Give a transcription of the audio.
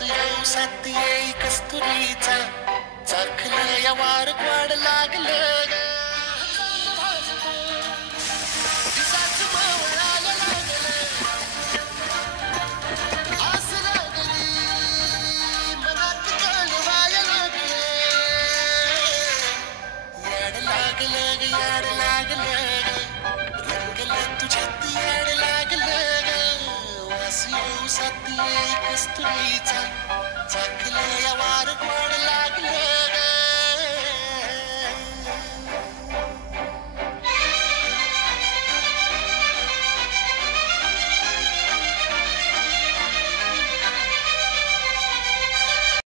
येऊ साथी येई कस्तुरीचा चाखलं या वार वाढ लागलं ग. दिसाच मावळायला लागलं आस लागली मनात कळवायला लागलं याड लागलं ग याड लागलं ग रंगलं तुझ्यात याड लागलं ग वास येऊ साथी येई कस्तुरीचा चाखलं या वार वाढ लागलं ग.